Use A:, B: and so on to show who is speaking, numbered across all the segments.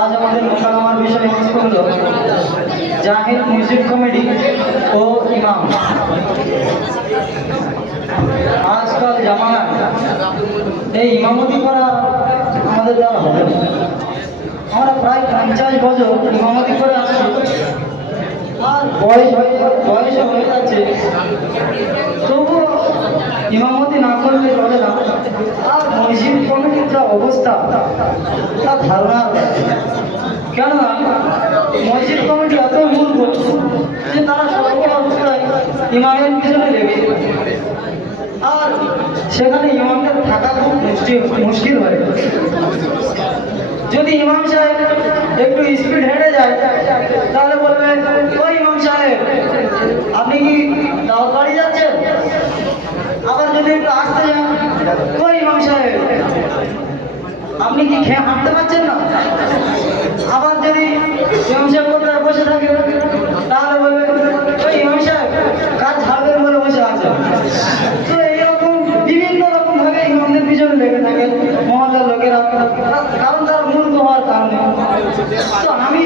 A: আজ আমাদের মোকালামার বিষয় করল জাহিদ মিউজিক কমেডি ও ইমাম। আজকাল জামানা এই ইমামতি করা আমাদের দ্বারা হবে। আমরা প্রায় পঞ্চাশ বছর ইমামতি করে আসছি। বয়স হয়ে যাচ্ছে। তবুও ইমামতি না করলে চলে না। আর মসজিদ কমিটির যা অবস্থা, তা বাইরে। কেননা, মসজিদ কমিটি এত মূর্খ যে তারা সর্ব অবস্থায় ইমামের পিছনে আর সেখানে ইমামদের থাকা খুব মুশকিল মুশকিল হয়ে যদি ইমাম সাহেব একটু স্পিড হেঁটে যায়, তাহলে বলবে, ওই ইমাম সাহেব আপনি কি দাও বাড়ি যাচ্ছেন আবার একটু আসতে যান। ওই ইমাম সাহেব, আপনি কি খেয়ে হাঁটতে পারছেন না? আবার যদি ইমাম সাহেব কোথায় বসে থাকে, তাহলে বলবে, ওই ইমাম সাহেব, কাজ ছাড়বেন বলে বসে আছে তো এইরকম বিভিন্ন রকম ভাবে ইমামদের পিছনে লেগে থাকে মহল্লার লোকেরা। কারণ তারা মূর্খ হওয়ার কারণে। তো আমি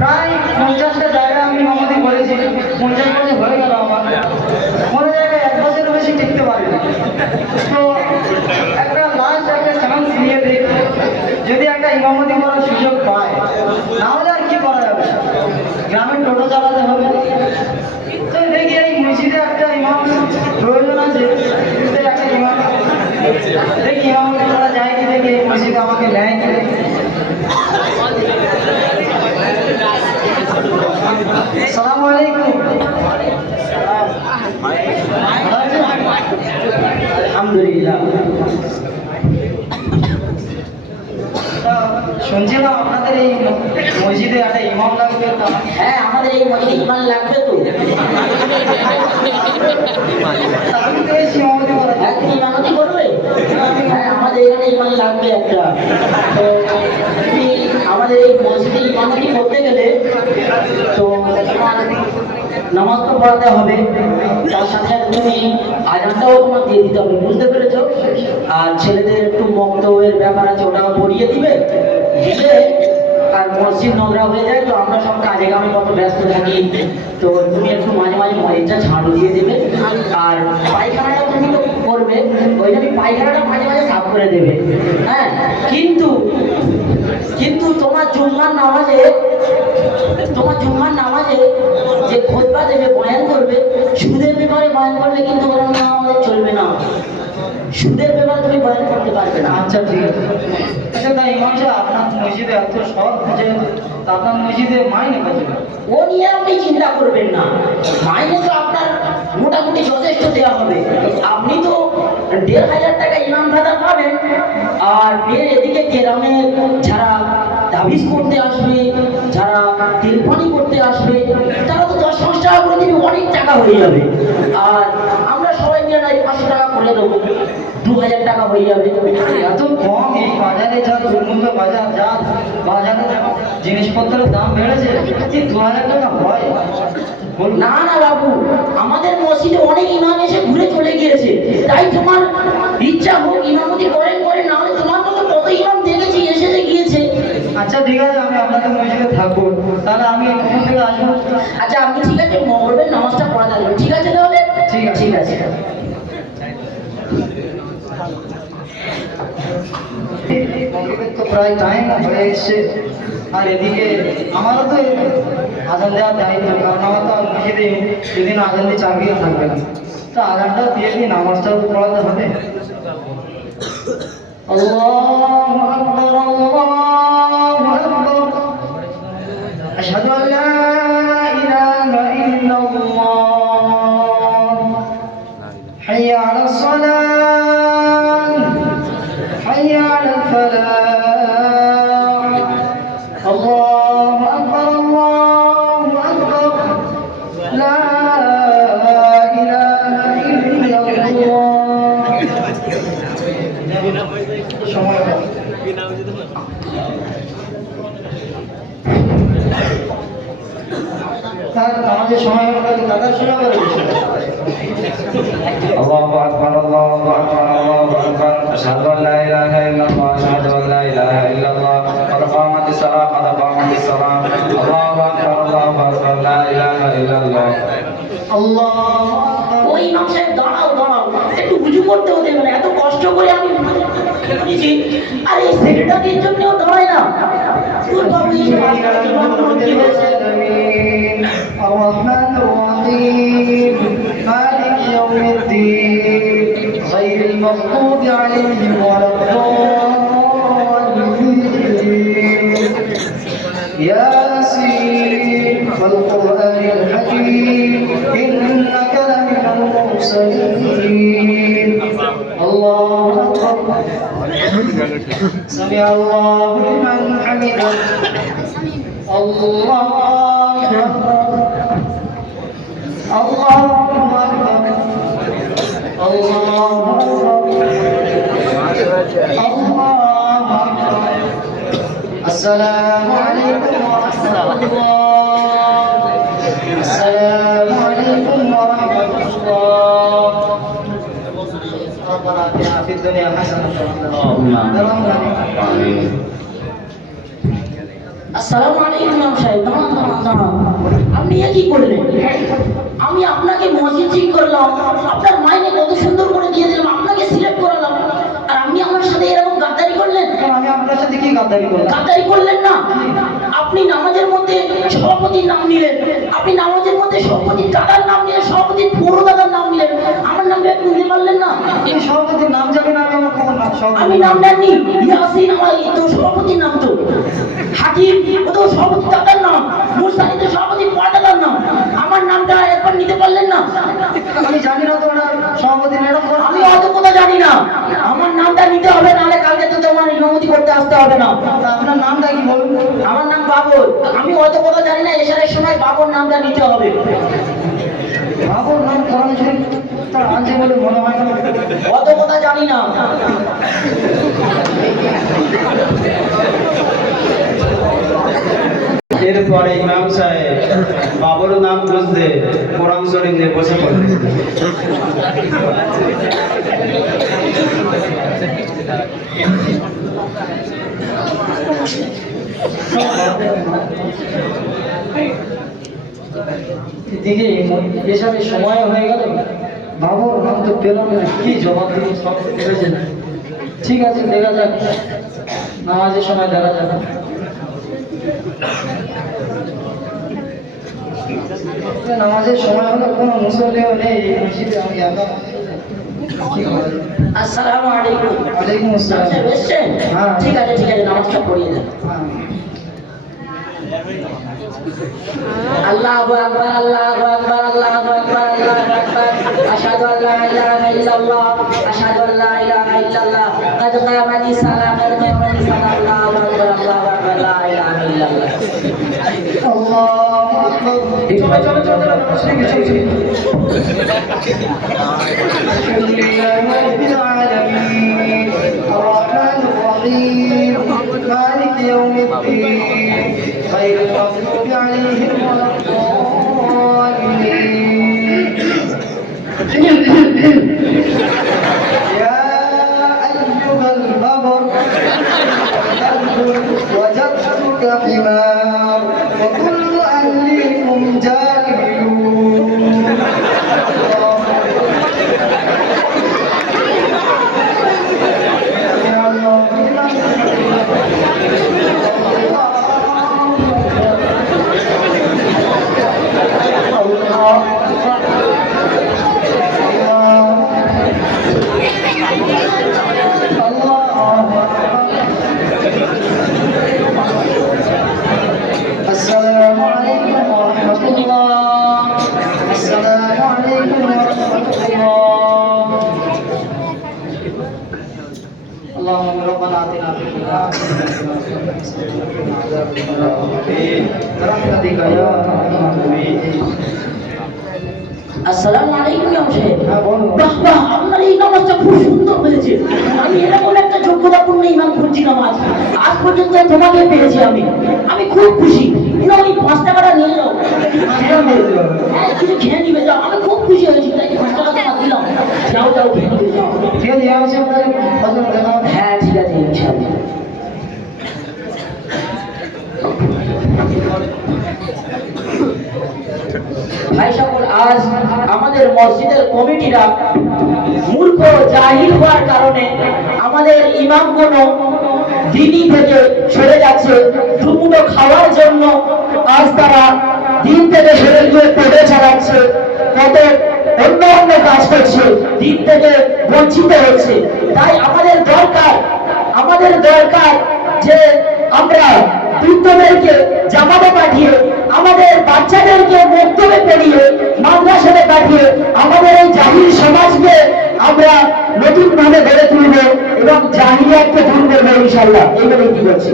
A: প্রায় পঞ্চাশটা জায়গায় আমি ইমামতি করেছি। পঞ্চাশ বছর হয়ে গেল আমার কোনো জায়গায় এক বছরের বেশি টিকতে পারি না তো একটা লাস্ট একটা চান্স নিয়ে দিই যদি একটা ইমামতি করার সুযোগ পায়, তাহলে আর কি করা যাবে? গ্রামের টোটো চালাতে হবে। তো দেখি এই মসজিদে একটা ইমাম প্রয়োজন আছে কিন্তু একটা ইমাম দেখি ইমাম করা যায় কি দেখি এই মসজিদে আমাকে নেয় কি সালাম আলাইকুম আলহামদুলিল্লাহ তা শুনছিলাম আপনাদের এই মসজিদে একটা ইমাম লাগবে
B: হ্যাঁ আমাদের এই মসজিদে ইমান লাগবে তো। হ্যাঁ তুমি ইমানতি করবে? হ্যাঁ আমাদের এখানে ইমান লাগবে একটা। তো আমাদের এই মসজিদে ইমানতি করতে গেলে তো নামাজ তো পড়াতে হবে। তার সাথে সাথে তুমি আজানটাও তোমার দিয়ে দিতে হবে, বুঝতে পেরেছ? আর ছেলেদের একটু মক্তবের ব্যাপার আছে, ওটাও পড়িয়ে দিবে। দিলে আর মসজিদ নোংরা হয়ে যায়, তো আমরা সব কাজে কামে কত ব্যস্ত থাকি। তো তুমি একটু মাঝে মাঝে মসজিদটা ঝাড়ু দিয়ে দেবে। আর পায়খানাটা তুমি তো করবে, ওই জন্য পায়খানাটা মাঝে মাঝে সাফ করে দেবে। হ্যাঁ কিন্তু কিন্তু তোমার জুম্মার নামাজে তোমার জুম্মার নামাজে যে খোদবা দেবে বয়ান করবে সুদের ব্যাপারে বয়ান করলে কিন্তু ওরকম আমাদের চলবে না। সুদের ব্যাপারে তুমি বয়ান করতে পারবে না।
A: আচ্ছা ঠিক আছে। আচ্ছা তাই ইমাম সাহেব আপনার মসজিদে এত শখ যে আপনার মসজিদে মাইনে কত
B: ও নিয়ে আপনি চিন্তা করবেন না। মাইনে তো আপনার মোটামুটি যথেষ্ট দেওয়া হবে। আপনি তো দেড় হাজার টাকা ইমাম ভাতা পাবেন। আর এর এদিকে গ্রামে যারা দাবিজ করতে আসবে যারা তেলপানি করতে আসবে তারা তো দশ পাঁচ টাকা করে দিবে অনেক টাকা হয়ে যাবে। আর আমরা সবাই মিলে নয় পাঁচশো টাকা করে দেবো। দু হাজার টাকা হয়ে যাবে।
A: এত কম এই বাজারে যা দুর্মূল্য বাজার যা বাজারে জিনিসপত্রের দাম বেড়েছে এই দু হাজার টাকা হয়?
B: না না বাবু আমাদের মসজিদে অনেক ইমাম এসে ঘুরে চলে গিয়েছে। তাই তোমার ইচ্ছা হোক ইমামতি করেন করেন।
A: আচ্ছা ঠিক আছে আমি আপনাদের মসজিদে থাকব। তাহলে আমি কখন থেকে আসব।
B: আচ্ছা আপনি ঠিক আছে মঙ্গলবার নামাজটা পড়া যাবে। ঠিক আছে তাহলে?
A: ঠিক আছে।
B: ঠিক আছে।
A: তো প্রায় টাইম হয়ে এসছে। আর এদিকে আমারও তো আজান দেওয়ার দায়িত্ব কারণ আমার তো মসজিদে সেদিন আজান দিয়ে চাকরিও থাকবে না। তো আজানটা দিয়ে দিন নামাজটাও পড়াতে হবে। আল্লাহু! على الصلاة. حي على الفلاح. الله أكبر الله أكبر. لا إله إلا الله. شوارع. তার আমাদের সময় হলো দাদা শোনা করে
C: الله أكبر الله أكبر الله أكبر أشهد أن لا إله إلا الله أشهد أن لا إله إله إلا الله قد قامت الصلاة قد قامت الصلاة الله أكبر الله أكبر لا إله إلا الله
A: আল্লাহ
B: ওই ইমাম সাহেব দাঁড়াও দাঁড়াও একটু উজু করতে হতে মানে এত কষ্ট করে আমি বুঝেছি আর এই সেক্রেটারির জন্যও দাঁড়ায় না
A: الرحمن الرحيم مالك يوم الدين غير المغضوب عليهم ولا الضالين يا سمع الله لمن حمده. الله أكبر. الله أكبر. الله أكبر. الله أكبر. السلام عليكم ورحمة الله ربنا اتنا في الدنيا حسنة
C: اللهم آمين
B: আসসালামু আলাইকুম ইমাম সাহেব দাঁড়ান দাঁড়ান দাঁড়ান আপনি এ কি করলেন আমি আপনাকে মসজিদ ঠিক করলাম আপনার মাইনে কত সুন্দর করে দিয়ে দিলাম আপনাকে সিলেক্ট করালাম আর আপনি আমার সাথে এরকম গাদ্দারি করলেন
A: এখন আমি আপনার সাথে কি গাদ্দারি করলাম
B: গাদ্দারি করলেন না আপনি নামাজের মধ্যে সভাপতির নাম নিলেন আপনি নামাজের মধ্যে সভাপতির দাদার নাম নিলেন সভাপতির পুরো দাদার নাম আমার নামটা পারলেন না?
A: এই সভাপতির নাম জানি না? আমি আমার খবর নাম
B: আমি নাম নেননি ইয়াসিন আমার তো সভাপতির নাম তো। হাকিম ও তো সভাপতি দাদার নাম। মুরসানি তো সভাপতি পাটাদার নাম। আমার নামটা একবার নিতে পারলেন না?
A: আমি জানি না তো ওরা সভাপতি এরকম
B: আমি অত কথা জানি না। আমার নামটা নিতে হবে নাহলে কালকে তো তোমার ইমামতি করতে আসতে হবে না।
A: আপনার নামটা কি বলুন?
B: আমার নাম বাবর। আমি অত কথা জানি না এসারের সময় বাবর নামটা নিতে হবে
A: বাবুর নাম কোরআন শরীফ আছে বলে মনে হয় না।
B: অত কথা জানি না।
C: এরপরে ইমাম সাহেব বাবর নাম বুঝতে কোরআন শরীফ নিয়ে বসে পড়লেন।
A: এদিকে এসবের সময় হয়ে গেল। বাবুর নাম তো পেলাম না কি জবাব দিব সব না ঠিক আছে দেখা যাক। নামাজের সময় দেখা যাবে নামাজের সময় হলো কোনো মুসল্লিও নেই মসজিদে আমি একা?
B: আসসালামু আলাইকুম।
A: ওয়ালাইকুম আসসালাম। হ্যাঁ।
B: ঠিক আছে ঠিক আছে নামাজটা পড়িয়ে দেন। আল্লাহু আকবার আল্লাহু আকবার আল্লাহু আকবার। أكبر. أشهد أن لا إله إلا الله. أشهد أن لا إله إلا الله. قد قامت الصلاة قد قامت الصلاة الله أكبر
A: الله أكبر لا إله إلا الله. الله أكبر. الحمد لله رب العالمين. الرحمن الرحيم. مالك يوم الدين. غير المغضوب عليهم ولا
B: আসসালামু আলাইকুম
A: হ্যাঁ
B: বাহ বাহ আপনার এই নামাজটা খুব সুন্দর হয়েছে। আমি এরকম একটা যোগ্যতাপূর্ণ ইমাম খুঁজছি নামাজ। আজ পর্যন্ত তোমাকে পেয়েছি আমি। আমি খুব খুশি। না ওই পাঁচ টাকাটা নিয়ে যাও হ্যাঁ কিছু খেয়ে নিবে যাও আমি খুব খুশি হয়েছি তাই পাঁচ টাকা তোমার দিলাম যাও যাও খেয়ে নিবে যাও
A: ঠিক আছে এই অবস্থায় আপনাদের ফজর দেখা হবে।
B: হ্যাঁ ঠিক আছে ইনশাআল্লাহ আমাদের মসজিদের কমিটিরা মূর্খ জাহির হওয়ার কারণে আমাদের ইমামগুলো দিনই থেকে সরে যাচ্ছে। দুপুরো খাওয়ার জন্য আজ তারা দিন থেকে সরে গিয়ে পড়ে চালাচ্ছে কত অন্য অন্য কাজ করছে, দিন থেকে বঞ্চিত হচ্ছে। তাই আমাদের দরকার আমাদের দরকার যে আমরা বৃদ্ধদেরকে জামাতে পাঠিয়ে আমাদের বাচ্চাদেরকে বক্তব্য পড়িয়ে মাদ্রাসাতে পাঠিয়ে আমাদের এই জাহির সমাজকে আমরা নতুনভাবে গড়ে তুলব এবং জাহিরিয়াতকে দূর করব ইনশাল্লাহ এইভাবে কি করছি।